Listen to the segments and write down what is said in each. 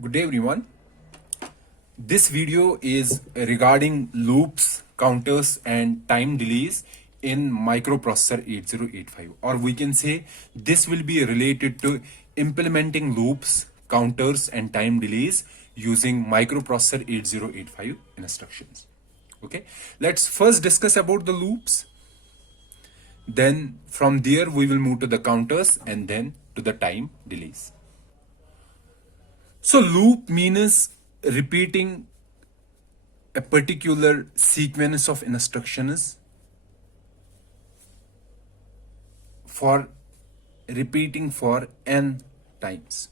Good day everyone. This video is regarding loops, counters and time delays in microprocessor 8085, or we can say this will be related to implementing loops, counters and time delays using microprocessor 8085 instructions. Okay, let's first discuss about the loops. Then from there we will move to the counters and then to the time delays. So loop means repeating a particular sequence of instructions for repeating for n times.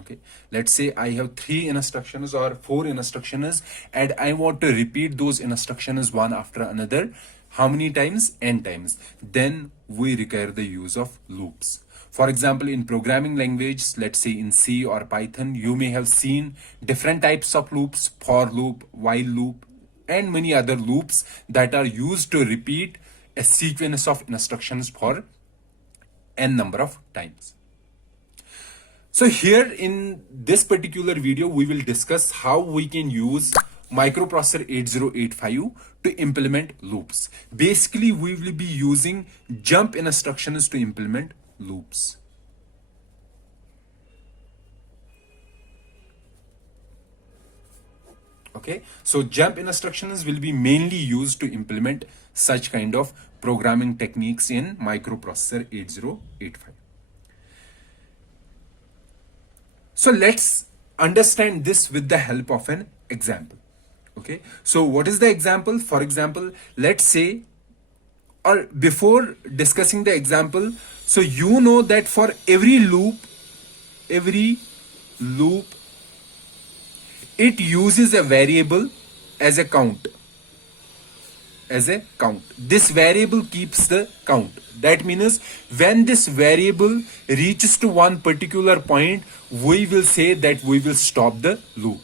Okay, let's say I have 3 instructions or 4 instructions and I want to repeat those instructions one after another. How many times? N times. Then we require the use of loops. For example, in programming language, let's say in C or Python, you may have seen different types of loops: for loop, while loop, and many other loops that are used to repeat a sequence of instructions for n number of times. So here in this particular video, we will discuss how we can use microprocessor 8085 to implement loops. Basically, we will be using jump instructions to implement loops. Okay, so jump instructions will be mainly used to implement such kind of programming techniques in microprocessor 8085. So let's understand this with the help of an example. Okay, so what is the example? For example, let's say, or before discussing the example, so you know that for every loop, it uses a variable as a count. This variable keeps the count. That means when this variable reaches to one particular point, we will say that we will stop the loop.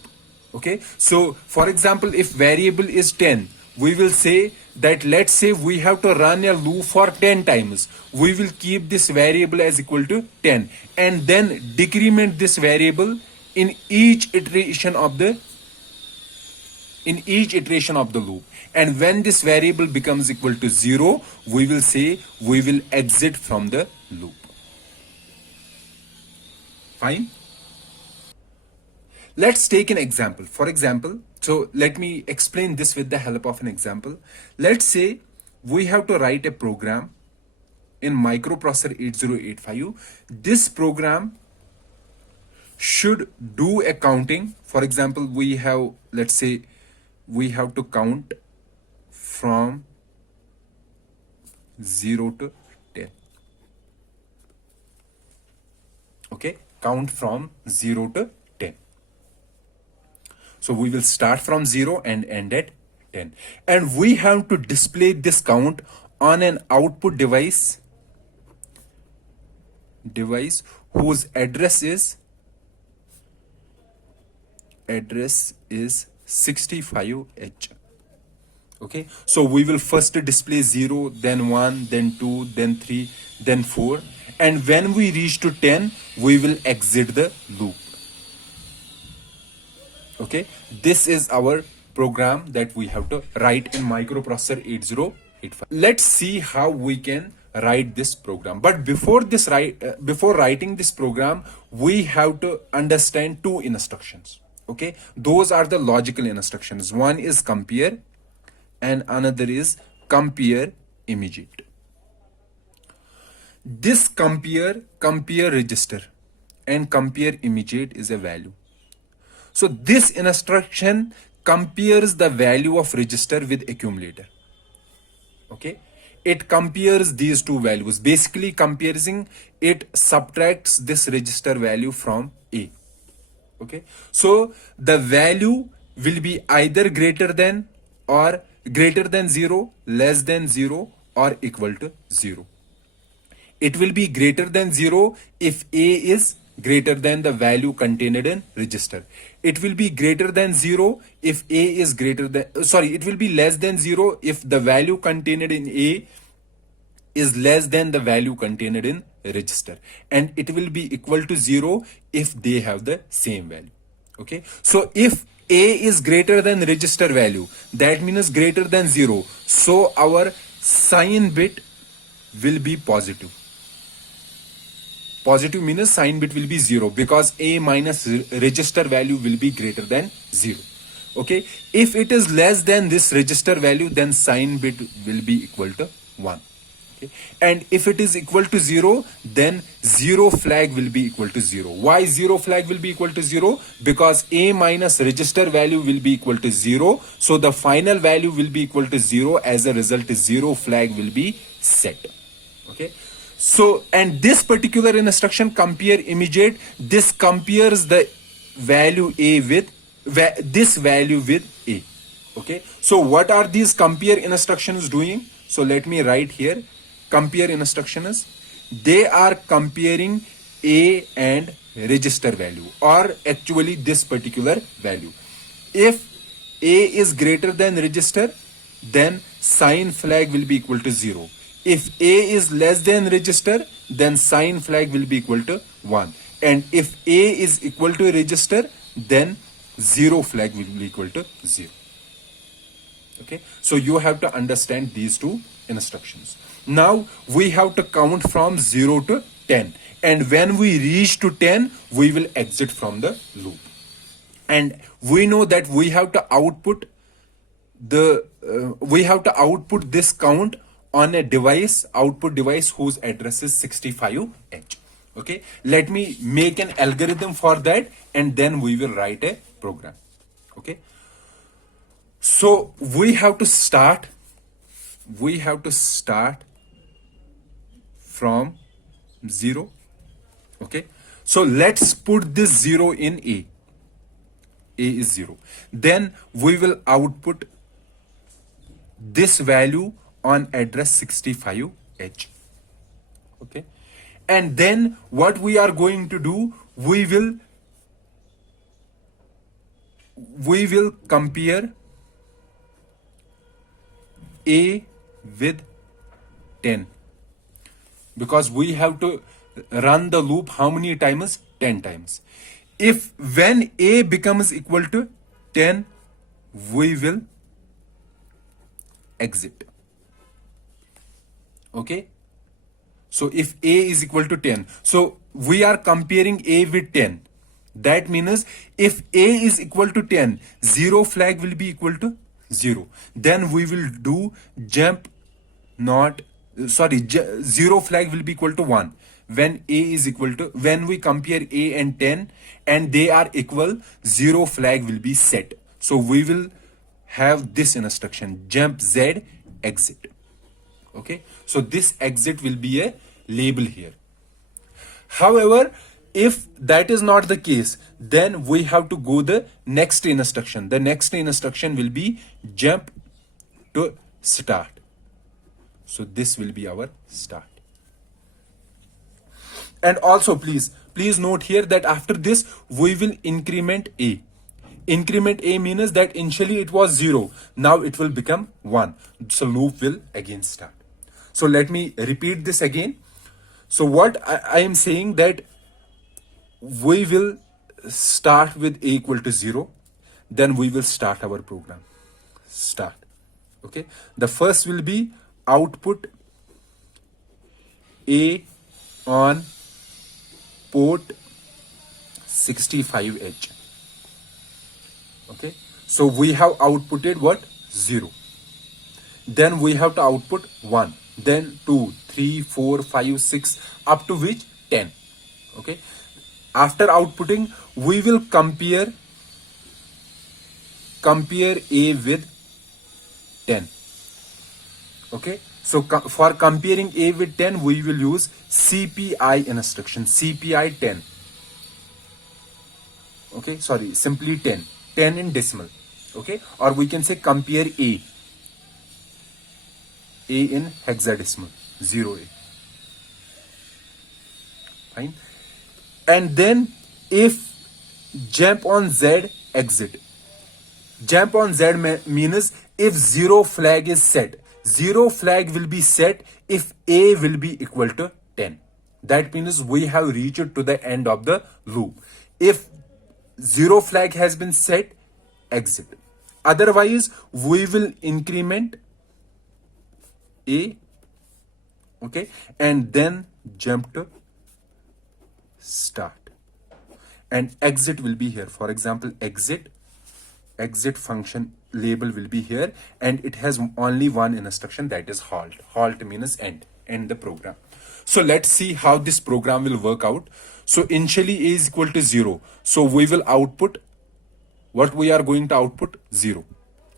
Okay, so for example, if variable is 10, we will say that, let's say we have to run a loop for 10 times. We will keep this variable as equal to 10 and then decrement this variable in each iteration of the loop. And when this variable becomes equal to 0, we will say we will exit from the loop. Fine. Let's take an example. For example, so let me explain this with the help of an example. Let's say we have to write a program in microprocessor 8085. This program should do a counting. For example, we have, let's say, we have to count from 0 to 10. Okay, count from 0 to 10. So we will start from 0 and end at 10. And we have to display this count on an output device whose address is 65H. Okay, so we will first display 0, then 1, then 2, then 3, then 4. And when we reach to 10, we will exit the loop. Okay, this is our program that we have to write in microprocessor 8085. Let's see how we can write this program. But before writing this program, we have to understand 2 instructions. Okay, those are the logical instructions. One is compare and another is compare immediate. This compare register and compare immediate is a value. So this instruction compares the value of register with accumulator. Okay, it compares these 2 values. Basically comparing, it subtracts this register value from A. Okay, so the value will be either greater than 0, less than 0, or equal to 0. It will be greater than 0 if A is greater than the value contained in register. It will be greater than 0 if A is greater than, it will be less than 0 if the value contained in A is less than the value contained in register, and it will be equal to 0 if they have the same value. Okay, so if A is greater than register value, that means greater than 0. So our sign bit will be positive. Positive means sign bit will be 0 because A minus register value will be greater than 0. Okay, if it is less than this register value, then sign bit will be equal to 1. Okay, and if it is equal to 0, then 0 flag will be equal to 0. Why 0 flag will be equal to 0? Because A minus register value will be equal to 0. So the final value will be equal to 0. As a result, 0 flag will be set. Okay, so and this particular instruction compare immediate, this compares the value A with this value with A. Okay, so what are these compare instructions doing? So let me write here. Compare instruction is, they are comparing A and register value, or actually this particular value. If A is greater than register, then sign flag will be equal to 0. If A is less than register, then sign flag will be equal to 1. And if A is equal to register, then 0 flag will be equal to 0. Okay, so you have to understand these two instructions. Now we have to count from 0 to 10, and when we reach to 10, we will exit from the loop. And we know that we have to output this count on a device, output device whose address is 65H. Okay, let me make an algorithm for that, and then we will write a program. Okay, so we have to start from 0. Okay, so let's put this 0 in A. A is 0. Then we will output this value on address 65H. Okay, and then what we are going to do, we will compare A with 10, because we have to run the loop how many times? 10 times. If when A becomes equal to 10, we will exit. Okay, so if A is equal to 10, so we are comparing A with 10. That means if A is equal to 10, 0 flag will be equal to 0. Then we will do jump not, sorry, 0 flag will be equal to 1. When A is equal to, when we compare A and 10 and they are equal, 0 flag will be set. So we will have this instruction, jump Z exit. Okay, so this exit will be a label here. However, if that is not the case, then we have to go the next instruction. The next instruction will be jump to start. So this will be our start. And also please note here that after this we will increment A. Increment A means that initially it was 0. Now it will become 1. So loop will again start. So let me repeat this again. So what I am saying that we will start with A equal to 0. Then we will start our program. Start. Okay. The first will be output A on port 65H. Okay, so we have outputted what? 0. Then we have to output 1, then 2, 3, 4, 5, 6, up to which 10. Okay, after outputting we will compare A with 10. Okay, so for comparing A with 10 we will use CPI instruction, CPI 10. Okay, sorry, simply 10 in decimal. Okay, or we can say compare A in hexadecimal, 0A. Fine. And then if jump on Z exit, jump on Z means if 0 flag is set. 0 flag will be set if A will be equal to 10. That means we have reached to the end of the loop. If zero flag has been set, exit. Otherwise, we will increment A, okay, and then jump to start. And exit will be here. For example, exit function label will be here, and it has only one instruction, that is halt. Halt means end the program. So let's see how this program will work out. So initially A is equal to 0. So we will output, what we are going to output? 0.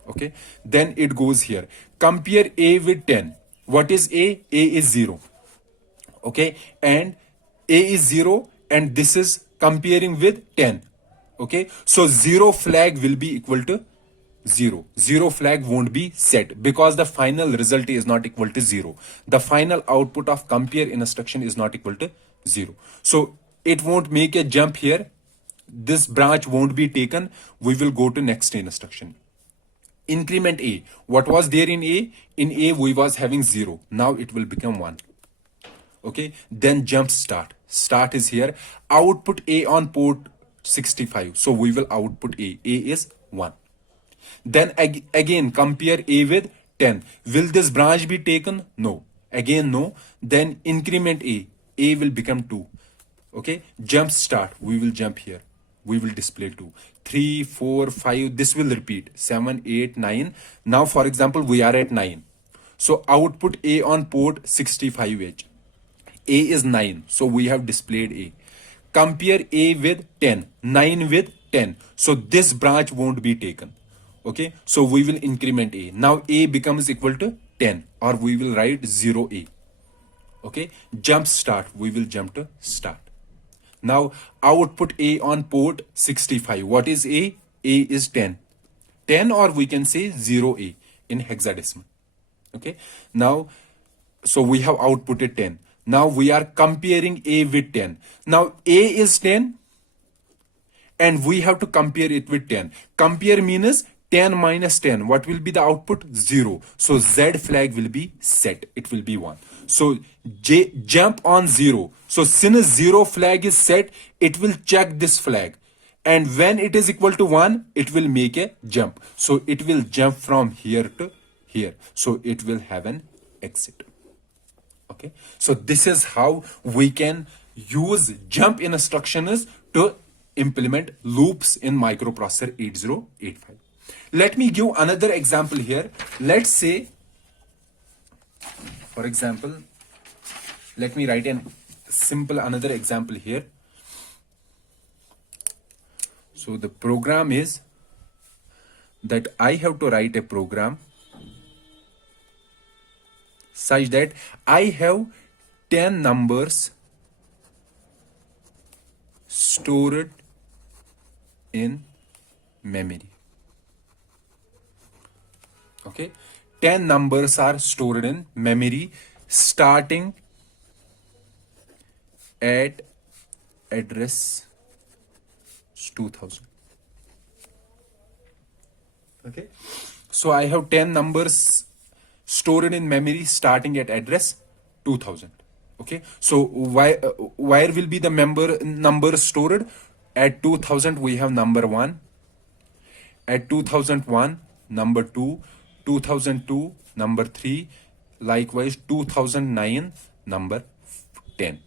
Okay. Then it goes here. Compare A with 10. What is A? A is 0. Okay. And A is 0, and this is comparing with 10. Okay. So 0 flag will be equal to 0. 0 flag won't be set because the final result is not equal to 0. The final output of compare instruction is not equal to 0. So it won't make a jump here. This branch won't be taken. We will go to next instruction. Increment A. What was there in A? In A we was having 0. Now it will become 1. Okay. Then jump start. Start is here. Output A on port 65. So we will output A. A is 1. Then again compare A with 10. Will this branch be taken? No. Again no. Then increment A. A will become 2. Okay. Jump start. We will jump here. We will display 2. 3, 4, 5. This will repeat. 7, 8, 9. Now for example we are at 9. So output A on port 65H. A is 9. So we have displayed A. Compare A with 10. 9 with 10. So this branch won't be taken. Okay. So we will increment A. Now A becomes equal to 10, or we will write 0A. Okay. Jump start. We will jump to start. Now output A on port 65. What is A? A is 10. 10, or we can say 0A in hexadecimal. Okay. Now, so we have outputted 10. Now we are comparing A with 10. Now A is 10 and we have to compare it with 10. Compare means 10 minus 10. What will be the output? 0. So Z flag will be set. It will be 1. So jump on 0. So since 0 flag is set, it will check this flag. And when it is equal to 1, it will make a jump. So it will jump from here to here. So it will have an exit. Okay. So this is how we can use jump instructions to implement loops in microprocessor 8085. Let me give another example here. Let's say, for example, let me write a simple another example here. So the program is that I have to write a program such that I have 10 numbers stored in memory. Okay, 10 numbers are stored in memory starting at address 2000. Okay, so I have 10 numbers stored in memory starting at address 2000. Okay, so where will be the number stored? At 2000 we have number 1, at 2001 number 2, 2002 number 3, likewise 2009 number 10.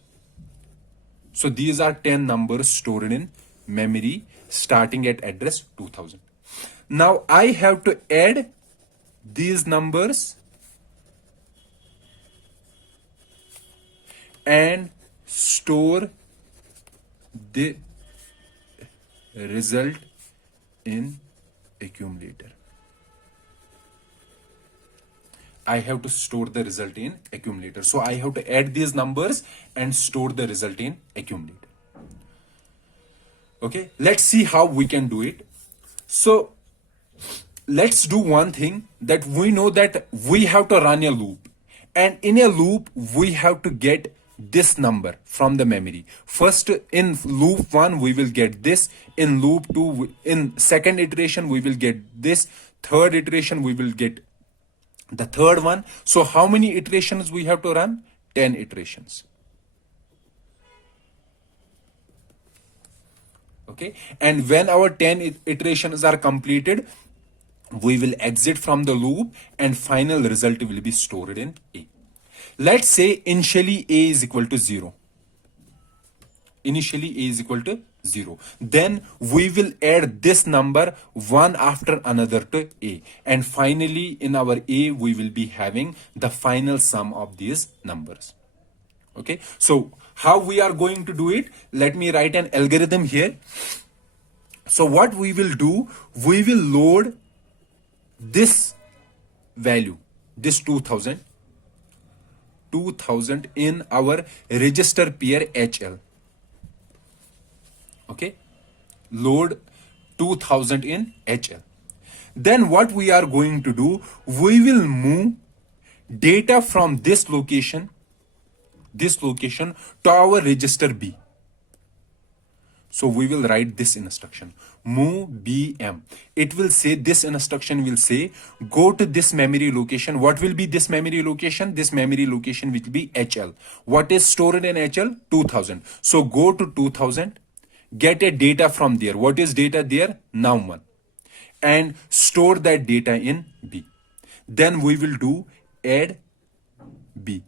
So these are 10 numbers stored in memory starting at address 2000. Now I have to add these numbers and store the result in accumulator. I have to store the result in accumulator. So I have to add these numbers and store the result in accumulator. Okay, let's see how we can do it. So let's do one thing, that we know that we have to run a loop, and in a loop we have to get this number from the memory. First, in loop 1 we will get this, in loop 2, in second iteration we will get this, third iteration we will get the third one. So how many iterations we have to run? 10 iterations. Okay, and when our 10 iterations are completed, we will exit from the loop and final result will be stored in A. Let's say initially A is equal to 0. Initially A is equal to 0. Then we will add this number one after another to A. And finally in our A, we will be having the final sum of these numbers. Okay, so how we are going to do it? Let me write an algorithm here. So what we will do, we will load this value, this 2000 in our register pair HL. Okay, load 2000 in HL. Then what we are going to do, we will move data from this location to our register B. So we will write this instruction, move BM. It will say, this instruction will say, go to this memory location. What will be this memory location? This memory location will be HL. What is stored in HL? 2000. So go to 2000, get a data from there. What is data there? Num1. And store that data in B. Then we will do add B.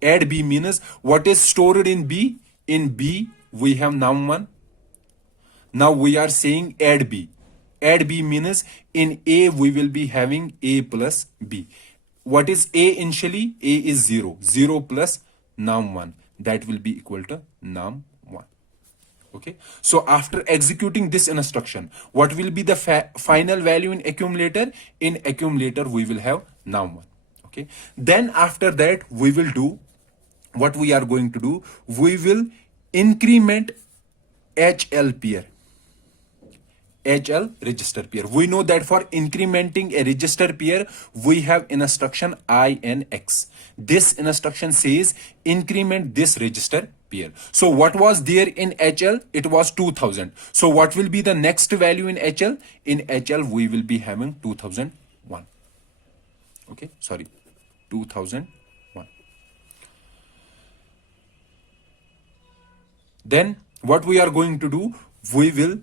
Add B means what is stored in B? In B, we have num1. Now we are saying add B. Add B means in A, we will be having A plus B. What is A initially? A is 0. 0 plus num1. That will be equal to num1. Okay. So after executing this instruction, what will be the final value in accumulator? In accumulator, we will have num1. Okay. Then after that, we will do what we are going to do. We will increment HL pair. HL register pair. We know that for incrementing a register pair, we have instruction INX. This instruction says increment this register pair. So what was there in HL? It was 2000. So what will be the next value in HL? In HL, we will be having 2001. Okay, sorry, 2001. Then what we are going to do, we will,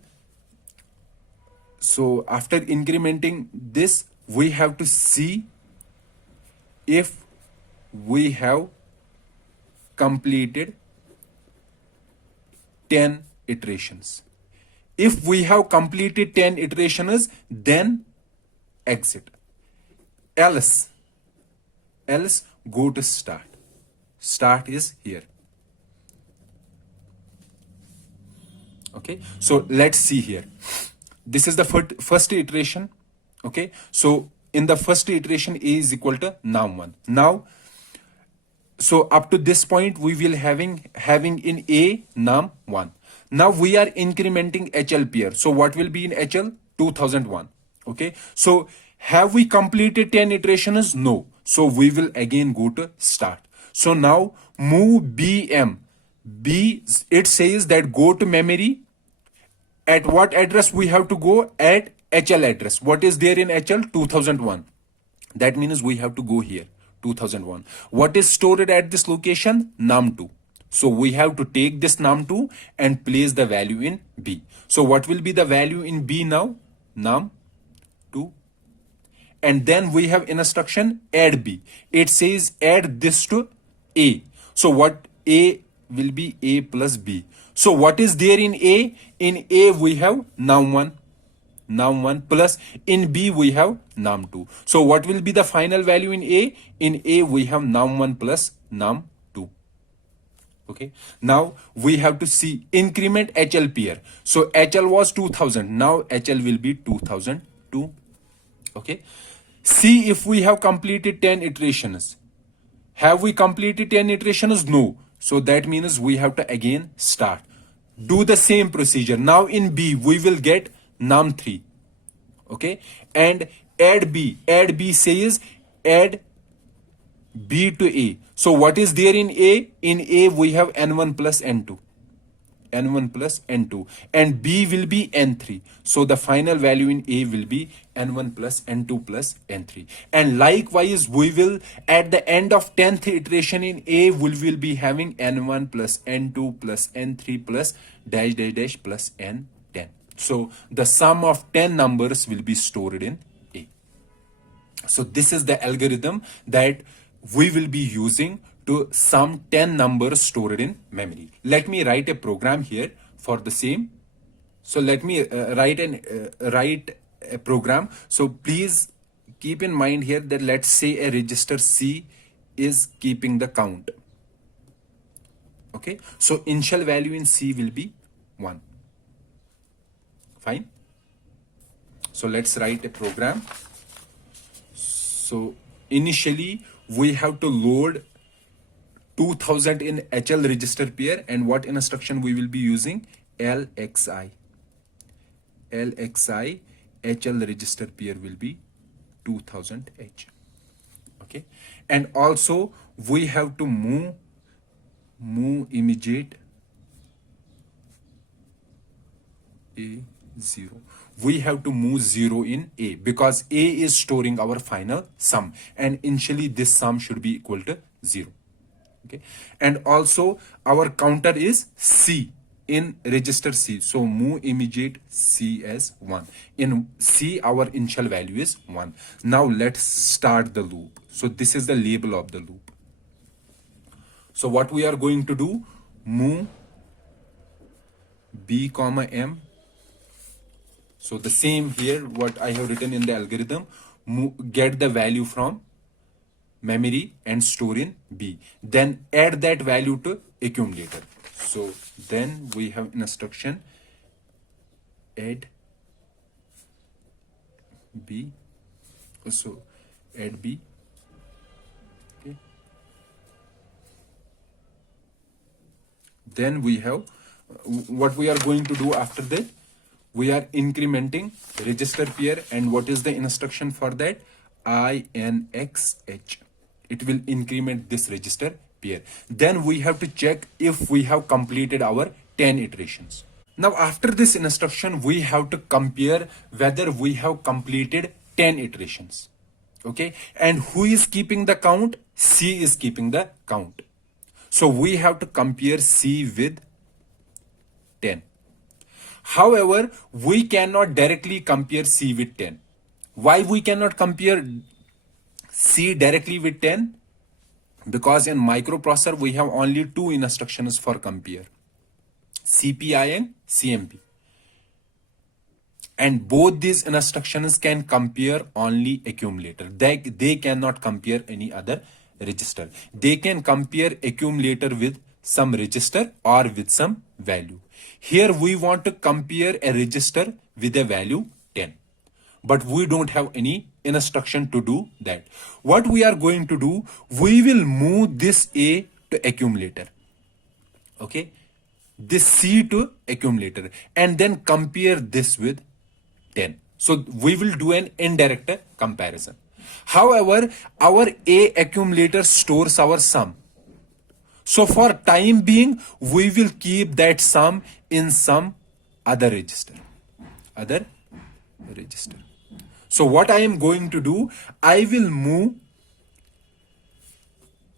so after incrementing this, we have to see if we have completed 10 iterations. If we have completed 10 iterations, then exit. Else go to start. Start is here. Okay, so let's see here. This is the first iteration. Okay, so in the first iteration, A is equal to num1. Now, so up to this point, we will having in A num1. Now we are incrementing HL pair. So what will be in HL? 2001. Okay, so have we completed 10 iterations? No. So we will again go to start. So now move BM. B, it says that go to memory. At what address we have to go? At HL address. What is there in HL? 2001. That means we have to go here, 2001. What is stored at this location? num2. So we have to take this num2 and place the value in B. So what will be the value in B now? num2. And then we have instruction add B. It says add this to A. So what A will be? A plus B. So what is there in A? In A we have num1 plus in B we have num2. So what will be the final value in A? In A we have num1 plus num2. Okay. Now we have to see increment HL pair. So HL was 2000. Now HL will be 2002. Okay. See if we have completed 10 iterations. Have we completed 10 iterations? No. So that means we have to again start. Do the same procedure. Now in B, we will get num3. Okay. And add B. Add B says add B to A. So what is there in A? In A, we have N1 plus N2. N1 plus N2. And B will be N3. So the final value in A will be N1 plus N2 plus N3. And likewise, we will, at the end of 10th iteration in A, we will be having N1 plus N2 plus N3 plus dash dash dash plus N10. So the sum of 10 numbers will be stored in A. So this is the algorithm that we will be using to sum 10 numbers stored in memory. Let me write a program here for the same. So let me write a program. So please keep in mind here that let's say a register C is keeping the count. Okay, so initial value in C will be 1. Fine. So let's write a program. So initially we have to load 2000 in HL register pair, and what instruction we will be using? LXI. LXI HL register pair will be 2000H. Okay, and also we have to move immediate A0. We have to move 0 in A because A is storing our final sum, and initially this sum should be equal to 0. Okay, and also our counter is C in register C, so move immediate C as 1. In C our initial value is 1. Now let's start the loop. So this is the label of the loop. So what we are going to do, move B comma M. So the same here what I have written in the algorithm, get the value from memory and store in B, then add that value to accumulator. So then we have instruction add B, so add B. Okay, then we have what we are going to do after that, we are incrementing register pair, and what is the instruction for that? INXH. It will increment this register pair. Then we have to check if we have completed our 10 iterations. Now after this instruction, we have to compare whether we have completed 10 iterations. Okay, and who is keeping the count? C is keeping the count. So we have to compare C with 10. However, we cannot directly compare C with 10. Why we cannot compare C directly with 10? Because in microprocessor we have only two instructions for compare, CPI and CMP. And both these instructions can compare only accumulator. They cannot compare any other register. They can compare accumulator with some register or with some value. Here we want to compare a register with a value 10, but we don't have any instruction to do that. What we are going to do, we will move this A to accumulator. Okay, this C to accumulator, and then compare this with 10. So we will do an indirect comparison. However, our A accumulator stores our sum. So for time being, we will keep that sum in some other register. So what I am going to do, I will move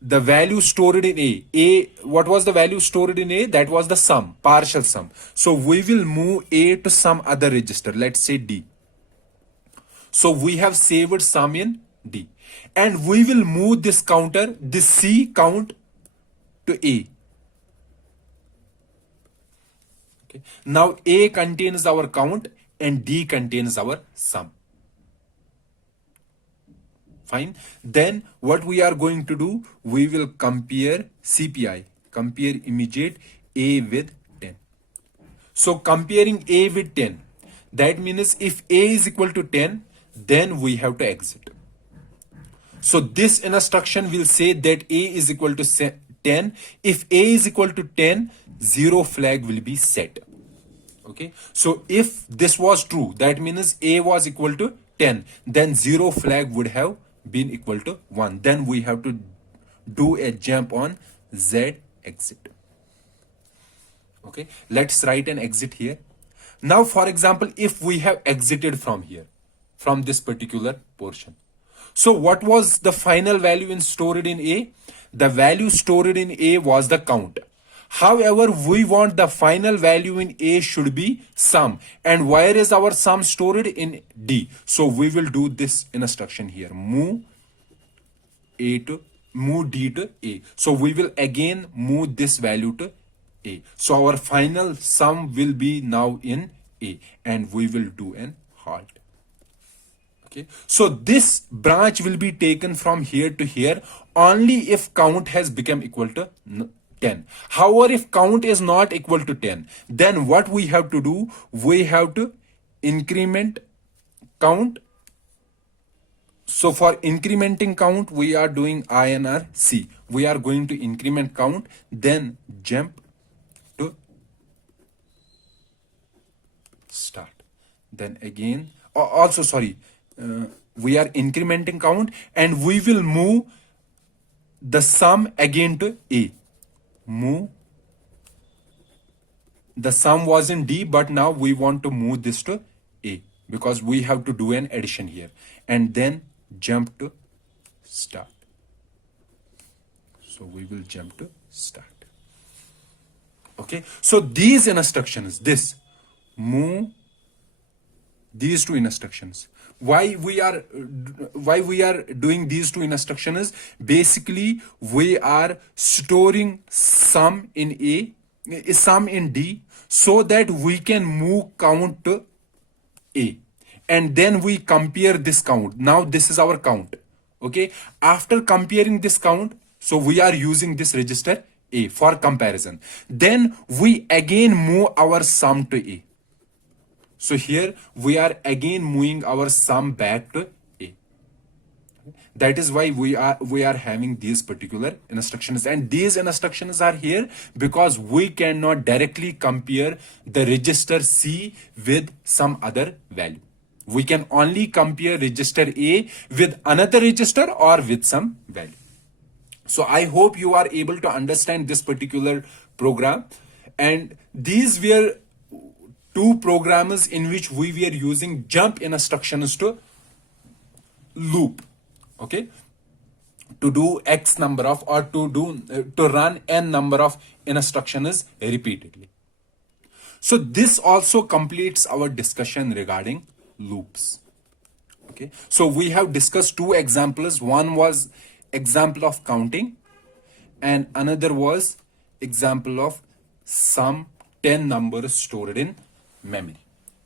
the value stored in A. What was the value stored in A? That was the sum, partial sum. So we will move A to some other register, let's say D. So we have saved sum in D. And we will move this counter, this C count, to A. Okay. Now A contains our count and D contains our sum. Fine. Then what we are going to do, we will compare CPI, compare immediate A with 10. So comparing A with 10, that means if A is equal to 10, then we have to exit. So this instruction will say that A is equal to 10. If A is equal to 10, 0 flag will be set. Okay. So if this was true, that means A was equal to 10, then 0 flag would have been equal to 1. Then we have to do a jump on Z exit. Okay. Let's write an exit here. Now, for example, if we have exited from here, from this particular portion. So what was the final value stored in A? The value stored in A was the count. However, we want the final value in A should be sum. And where is our sum stored? In D. So we will do this instruction here. Move D to A. So we will again move this value to A. So our final sum will be now in A, and we will do an halt. Okay, so this branch will be taken from here to here only if count has become equal to 10. However, if count is not equal to 10, then what we have to do, we have to increment count. So for incrementing count, we are doing INRC. We are going to increment count, then jump to start. Then again, also sorry, we are incrementing count, and we will move the sum again to A. Move. The sum was in D, but now we want to move this to A because we have to do an addition here, and then jump to start. So we will jump to start. Okay, so these instructions, this move, these two instructions, why we are doing these two instructions, basically we are storing sum in A, sum in D, so that we can move count to A, and then we compare this count. Now this is our count. Okay, after comparing this count, so we are using this register A for comparison. Then we again move our sum to A. So here we are again moving our sum back to A. That is why we are having these particular instructions, and these instructions are here because we cannot directly compare the register C with some other value. We can only compare register A with another register or with some value. So I hope you are able to understand this particular program, and these were two programs in which we were using jump instructions to loop, okay, to do X number of, or to run N number of instructions repeatedly. So this also completes our discussion regarding loops. Okay, so we have discussed two examples. One was example of counting, and another was example of some 10 numbers stored in memory.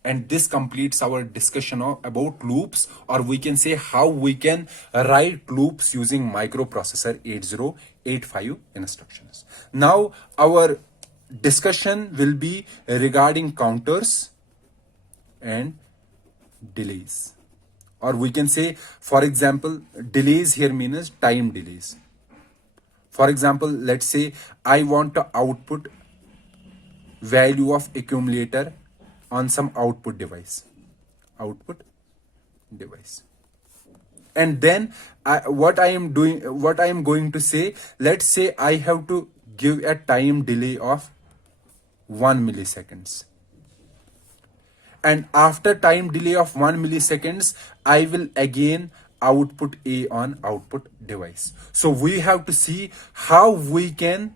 And this completes our discussion about loops, or we can say how we can write loops using microprocessor 8085 instructions. Now our discussion will be regarding counters and delays, or we can say, for example, delays here means time delays. For example, let's say I want to output value of accumulator on some output device, and then what I am going to say, let's say I have to give a time delay of 1 milliseconds, and after time delay of 1 milliseconds, I will again output A on output device. So we have to see how we can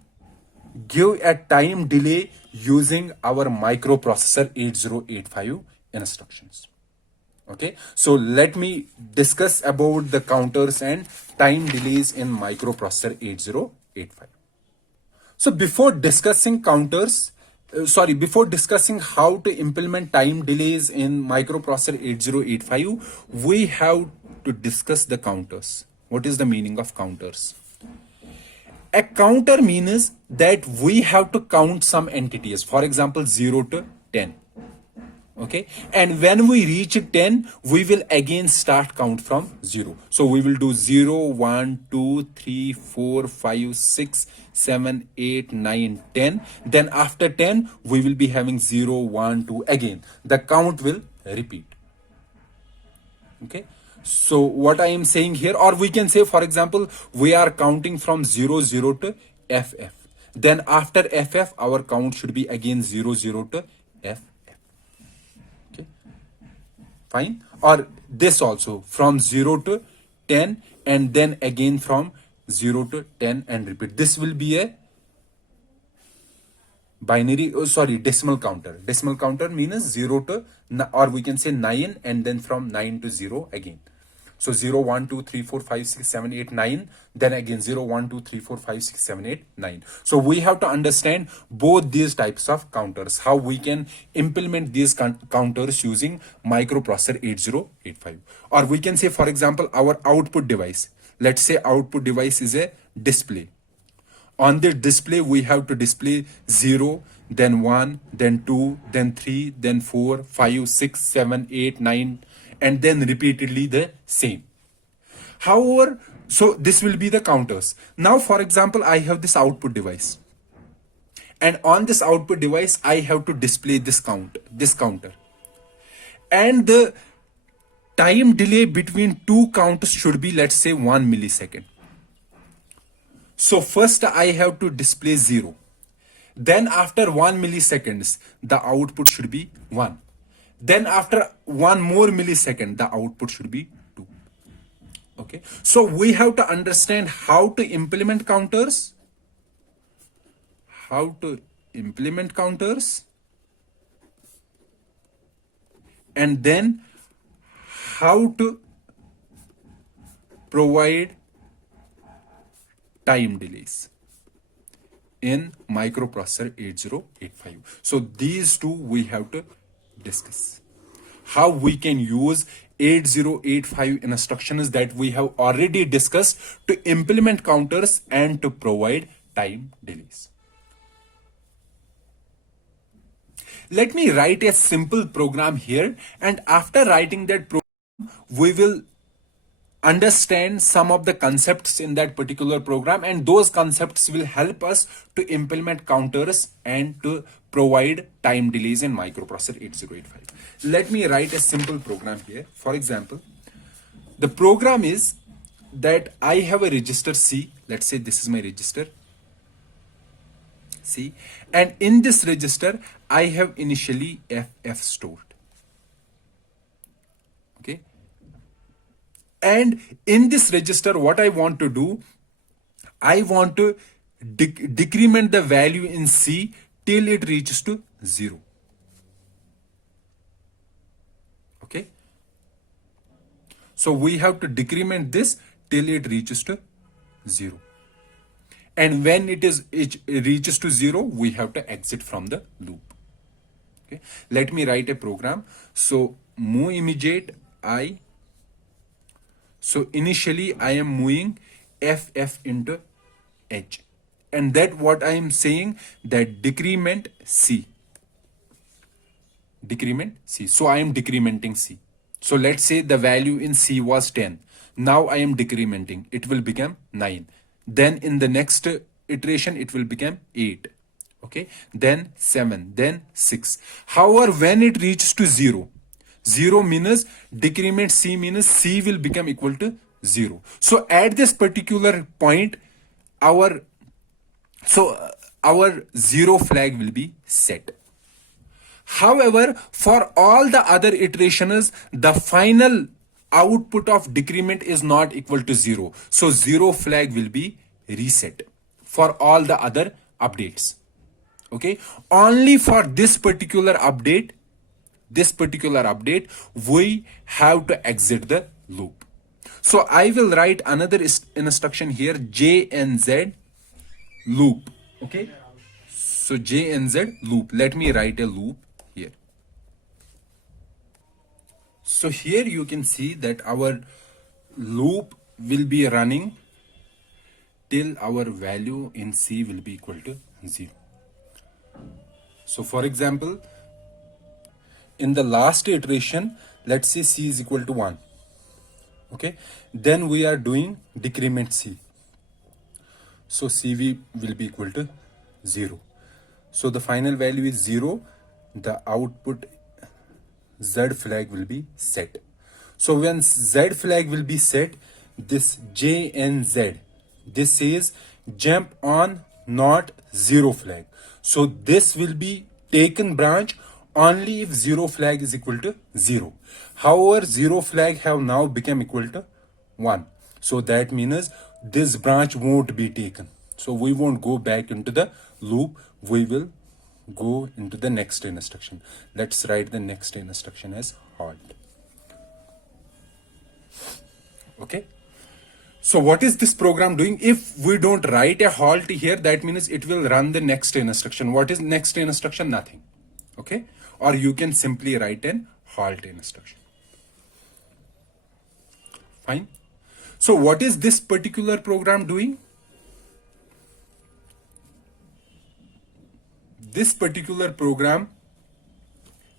give a time delay using our microprocessor 8085 instructions. Okay, so let me discuss about the counters and time delays in microprocessor 8085. So before discussing before discussing how to implement time delays in microprocessor 8085, we have to discuss the counters. What is the meaning of counters? A counter means that we have to count some entities, for example 0 to 10. Okay, and when we reach 10, we will again start count from 0. So we will do 0, 1, 2, 3, 4, 5, 6, 7, 8, 9, 10. Then after 10, we will be having 0, 1, 2 again. The count will repeat. Okay, so what I am saying here, or we can say, for example, we are counting from 0, 0 to FF. Then after FF, our count should be again 0, 0 to FF. Fine. Or this also from 0 to 10, and then again from 0 to 10 and repeat. This will be a decimal counter. Decimal counter means 0 to, or we can say 9, and then from 9 to 0 again. So 0, 1, 2, 3, 4, 5, 6, 7, 8, 9. Then again 0, 1, 2, 3, 4, 5, 6, 7, 8, 9. So we have to understand both these types of counters, how we can implement these counters using microprocessor 8085. Or we can say, for example, our output device. Let's say output device is a display. On the display, we have to display 0, then 1, then 2, then 3, then 4, 5, 6, 7, 8, 9, and then repeatedly the same. However, so this will be the counters. Now, for example, I have this output device. And on this output device, I have to display this counter. And the time delay between two counts should be, let's say, 1 millisecond. So first I have to display 0. Then after 1 milliseconds, the output should be 1. Then after 1 more millisecond, the output should be 2. Okay. So we have to understand how to implement counters. And then how to provide time delays in microprocessor 8085. So these two we have to discuss. How we can use 8085 instructions that we have already discussed to implement counters and to provide time delays. Let me write a simple program here, and after writing that program, we will understand some of the concepts in that particular program, and those concepts will help us to implement counters and to provide time delays in microprocessor 8085. Let me write a simple program here. For example, the program is that I have a register C. Let's say this is my register C, and in this register I have initially FF stored. Okay. And in this register, what I want to do, I want to decrement the value in C till it reaches to 0. Okay. So we have to decrement this till it reaches to 0. And when it reaches to 0, we have to exit from the loop. Okay. Let me write a program. So move immediate I. So initially I am moving FF into H. And that what I am saying, that decrement C. Decrement C. So I am decrementing C. So let's say the value in C was 10. Now I am decrementing. It will become 9. Then in the next iteration, it will become 8. Okay. Then 7. Then 6. However, when it reaches to 0, 0 means decrement C means C will become equal to 0. So at this particular point, our 0 flag will be set. However, for all the other iterations, the final output of decrement is not equal to 0. So 0 flag will be reset for all the other updates. Okay. Only for this particular update, we have to exit the loop. So I will write another instruction here, JNZ loop. Okay. So JNZ loop. Let me write a loop here. So here you can see that our loop will be running till our value in C will be equal to 0. So for example, in the last iteration, let's say C is equal to 1. Okay. Then we are doing decrement C. So CV will be equal to 0. So the final value is 0. The output Z flag will be set. So when Z flag will be set, this JNZ, this says jump on not 0 flag. So this will be taken branch only if 0 flag is equal to 0. However, 0 flag have now become equal to 1. So that means this branch won't be taken. So we won't go back into the loop. We will go into the next instruction. Let's write the next instruction as halt. Okay. So what is this program doing? If we don't write a halt here, that means it will run the next instruction. What is next instruction? Nothing. Okay. Or you can simply write an halt instruction. Fine. So what is this particular program doing? This particular program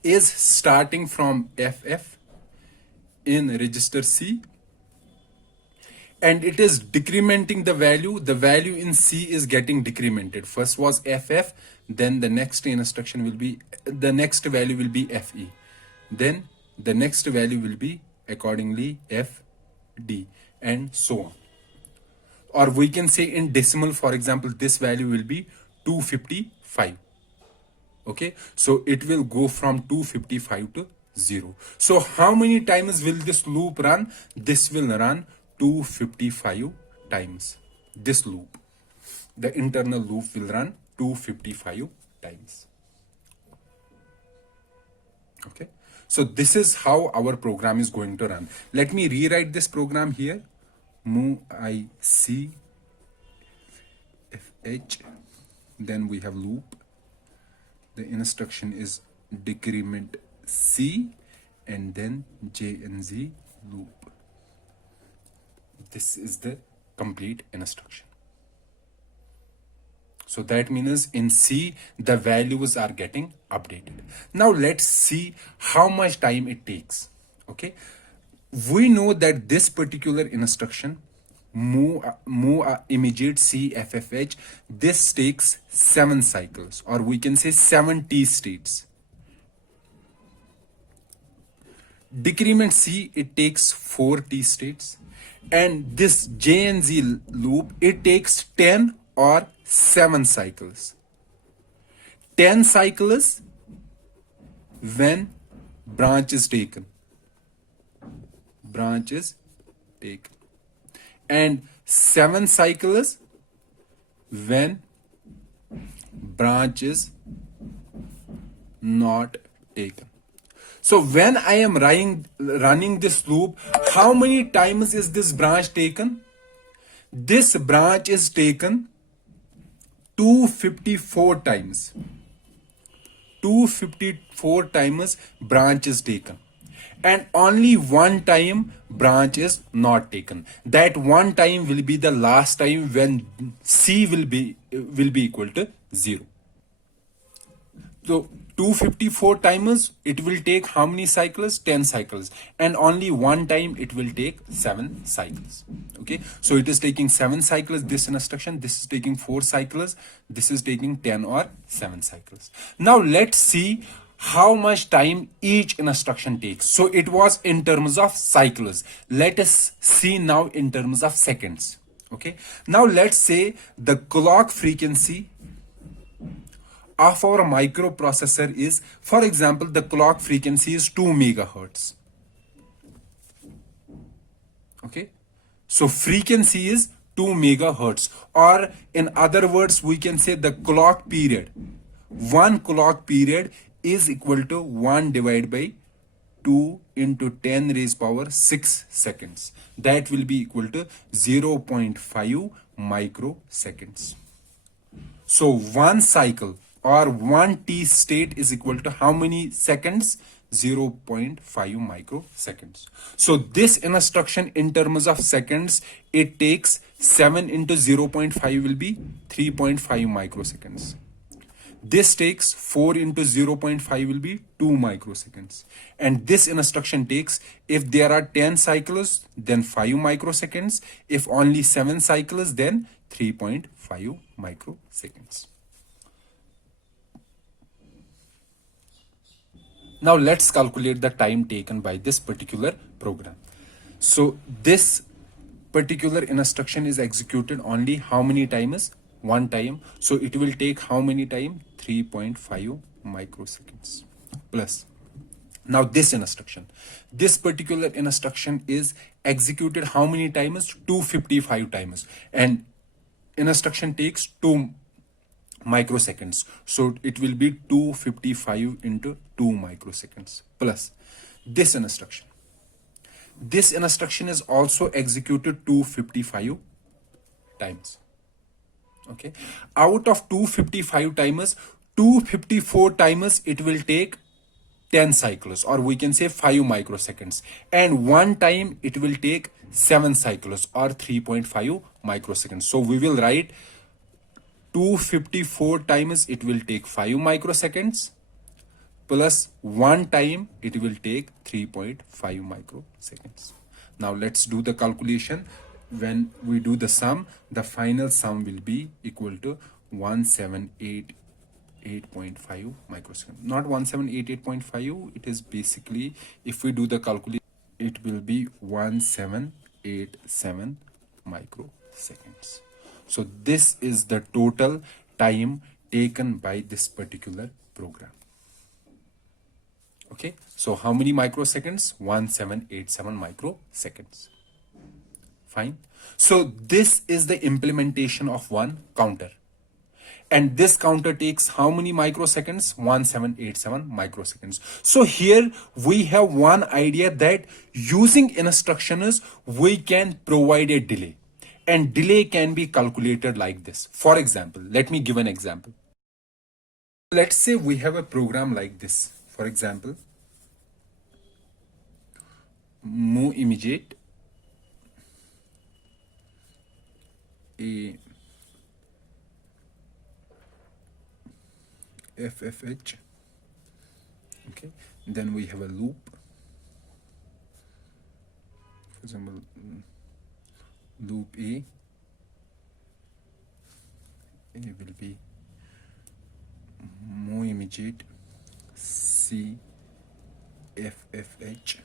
is starting from FF in register C, and it is decrementing the value. The value in C is getting decremented. First was FF, then the next instruction will be, the next value will be FE. Then the next value will be accordingly FD, and so on. Or we can say in decimal, for example, this value will be 255. Okay, so it will go from 255 to 0. So how many times will this loop run? This will run 255 times. This loop, the internal loop, will run 255 times. Okay, so this is how our program is going to run. Let me rewrite this program here. Move IC FH, then we have loop. The instruction is decrement C, and then JNZ loop. This is the complete instruction. So that means in C, the values are getting updated. Now let's see how much time it takes. Okay. We know that this particular instruction, move immediate C FFH, this takes 7 cycles, or we can say 7 T states. Decrement C, it takes 4 T states, and this JNZ loop, it takes 10 or 7 cycles. 10 cycles when branch is taken. Branch is taken. And 7 cycles when branch is not taken. So when I am running this loop, how many times is this branch taken? This branch is taken 254 times. 254 times branch is taken. And only one time branch is not taken. That one time will be the last time when C will be equal to 0. So 254 times, it will take how many cycles? 10 cycles. And only one time it will take 7 cycles. Okay, so it is taking 7 cycles, this instruction. This is taking 4 cycles. This is taking 10 or 7 cycles. Now let's see how much time each instruction takes. So it was in terms of cycles. Let us see now in terms of seconds. Okay, now let's say the clock frequency of our microprocessor is, for example, the clock frequency is 2 megahertz. Okay, so frequency is 2 megahertz, or in other words, we can say the clock period. One clock period is equal to 1 divided by 2 into 10 raised power 6 seconds. That will be equal to 0.5 microseconds. So one cycle or one T state is equal to how many seconds? 0.5 microseconds. So this instruction in terms of seconds, it takes 7 into 0.5 will be 3.5 microseconds. This takes 4 into 0.5 will be 2 microseconds. And this instruction takes, if there are 10 cycles, then 5 microseconds. If only 7 cycles, then 3.5 microseconds. Now let's calculate the time taken by this particular program. So this particular instruction is executed only how many times? One time. So it will take how many time? 3.5 microseconds. Plus, now this instruction, this particular instruction is executed how many times? 255 times. And instruction takes 2 microseconds. So it will be 255 into 2 microseconds plus this instruction. This instruction is also executed 255 times. Okay, out of 255 timers, 254 timers it will take 10 cycles, or we can say 5 microseconds, and one time it will take 7 cycles or 3.5 microseconds. So we will write 254 times it will take 5 microseconds plus one time it will take 3.5 microseconds. Now let's do the calculation. When we do the sum, the final sum will be equal to 1788.5 microseconds. Not 1788.5, it is basically, if we do the calculation, it will be 1787 microseconds. So this is the total time taken by this particular program. Okay, so how many microseconds? 1787 microseconds. Fine. So this is the implementation of one counter. And this counter takes how many microseconds? 1787 microseconds. So here we have one idea that using instructions, we can provide a delay. And delay can be calculated like this. For example, let me give an example. Let's say we have a program like this. For example, move immediate a FFH. Okay, then we have a loop. For example, loop A will be move immediate C FFH.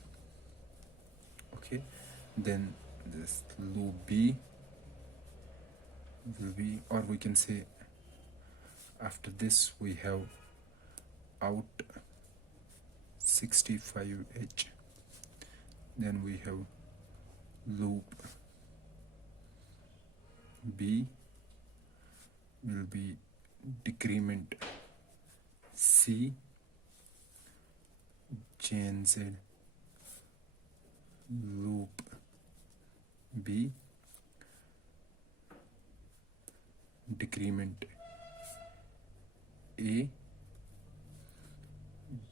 Okay, then this loop B will be, or we can say after this we have out 65H. Then we have loop B will be decrement C JNZ loop B decrement A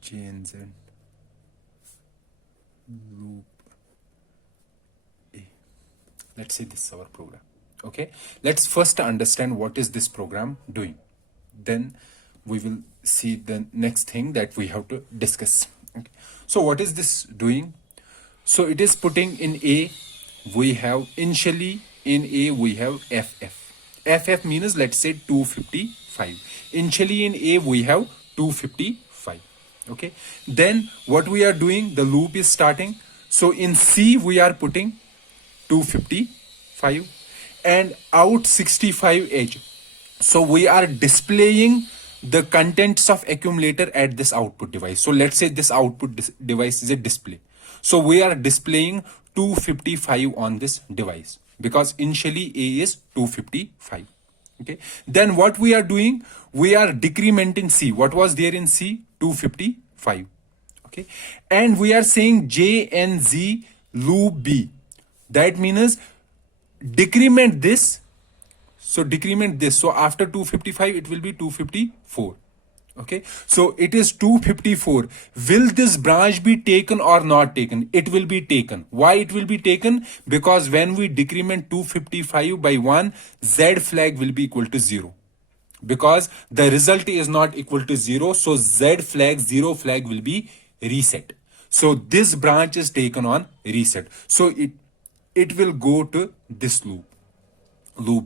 JNZ loop A. Let's say this is our program. Okay, let's first understand what is this program doing. Then we will see the next thing that we have to discuss. Okay. So what is this doing? So it is putting in A, we have initially in A we have FF. FF means let's say 255. Initially in A we have 255. Okay. Then what we are doing, the loop is starting. So in C we are putting 255 and out 65H. So we are displaying the contents of accumulator at this output device. So let's say this output device is a display. So we are displaying 255 on this device because initially A is 255. Okay. Then what we are doing, we are decrementing C. What was there in C? 255. Okay. And we are saying J and Z loop B. That means decrement this. So decrement this. So after 255, it will be 254. Okay. So it is 254. Will this branch be taken or not taken? It will be taken. Why it will be taken? Because when we decrement 255 by 1, Z flag will be equal to 0. Because the result is not equal to 0. So Z flag, 0 flag will be reset. So this branch is taken on reset. So it will go to this loop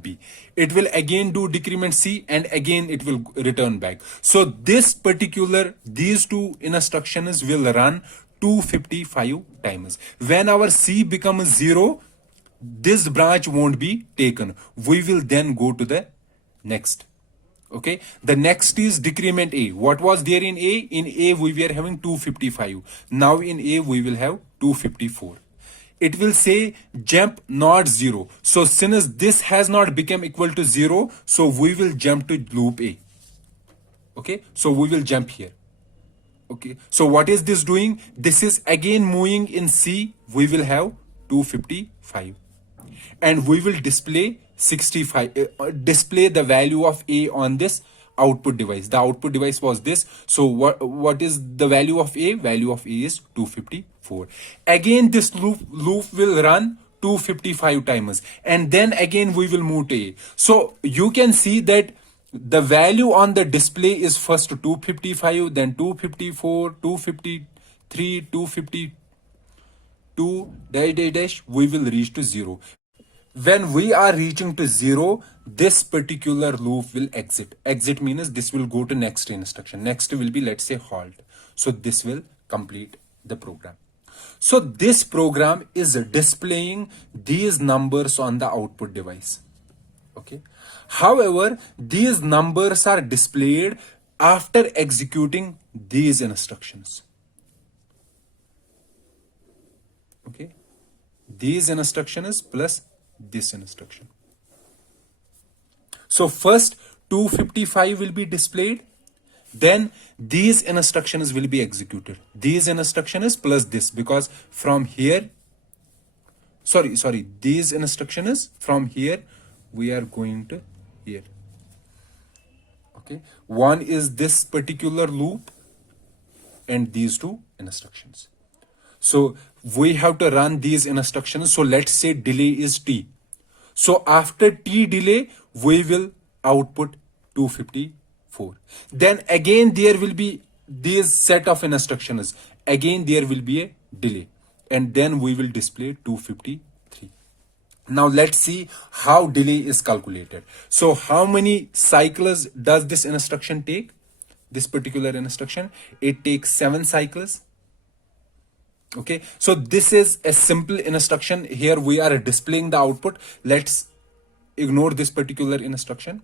B. It will again do decrement C and again it will return back. So these two instructions will run 255 times. When our C becomes 0, this branch won't be taken. We will then go to the next. Okay, the next is decrement A. What was there in A? In A we were having 255. Now in A we will have 254. It will say jump not 0. So since this has not become equal to 0, so we will jump to loop A. Okay, so we will jump here. Okay, so what is this doing? This is again moving in C. We will have 255, and we will display 65, display the value of A on this output device. The output device was this. So what is the value of A? Value of A is 254. Again this loop will run 255 times, and then again we will move to A. So you can see that the value on the display is first 255, then 254, 253, 252 dash we will reach to 0. When we are reaching to 0, this particular loop will exit. Exit means this will go to next instruction. Next will be, let's say, halt. So this will complete the program. So this program is displaying these numbers on the output device. Okay. However, these numbers are displayed after executing these instructions. Okay. These instructions plus this instruction. So first 255 will be displayed, then these instructions will be executed. These instructions plus this, because from here, these instructions from here we are going to here. Okay, one is this particular loop and these two instructions. So we have to run these instructions. So let's say delay is T. So after T delay, we will output 254. Then again there will be this set of instructions. Again there will be a delay, and then we will display 253. Now let's see how delay is calculated. So how many cycles does this instruction take? This particular instruction, it takes 7 cycles. Okay, so this is a simple instruction. Here we are displaying the output. Let's ignore this particular instruction.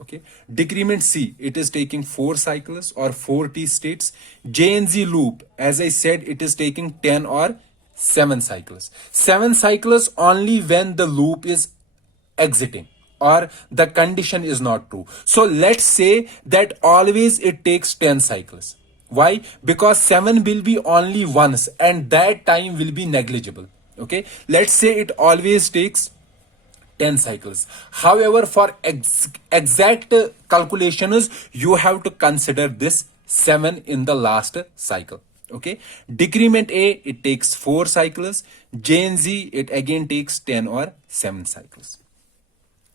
Okay, decrement C, it is taking 4 cycles or 4 T states. JNZ loop, as I said, it is taking 10 or 7 cycles. 7 cycles only when the loop is exiting or the condition is not true. So let's say that always it takes 10 cycles. Why? Because 7 will be only once, and that time will be negligible. Okay, let's say it always takes 10 cycles. However, for exact calculations, you have to consider this 7 in the last cycle. Okay, decrement A, it takes 4 cycles. JNZ, it again takes 10 or 7 cycles.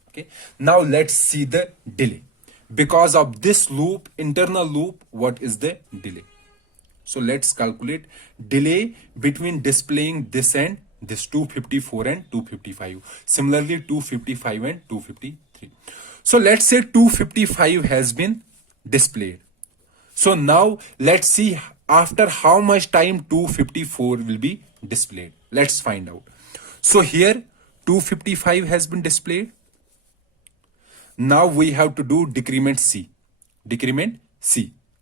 Okay, now let's see the delay. Because of this loop, internal loop, what is the delay? So let's calculate delay between displaying this and this, 254 and 255. Similarly, 255 and 253. So let's say 255 has been displayed. So now let's see after how much time 254 will be displayed. Let's find out. So here 255 has been displayed. Now we have to do decrement C,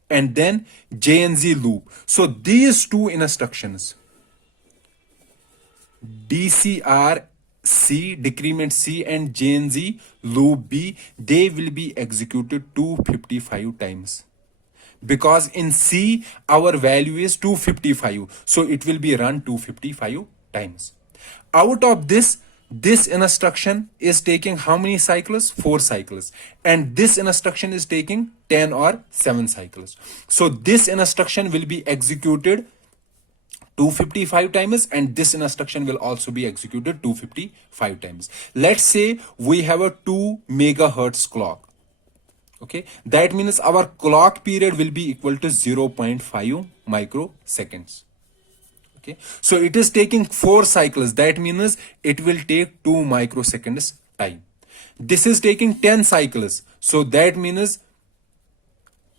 and then JNZ loop. So these two instructions, DCR C, decrement C, and JNZ loop B, they will be executed 255 times. Because in C, our value is 255. So it will be run 255 times. Out of this instruction is taking how many cycles? 4 cycles. And this instruction is taking 10 or 7 cycles. So this instruction will be executed 255 times, and this instruction will also be executed 255 times. Let's say we have a 2 megahertz clock. Okay, that means our clock period will be equal to 0.5 microseconds. Okay, so it is taking 4 cycles. That means it will take 2 microseconds time. This is taking 10 cycles. So that means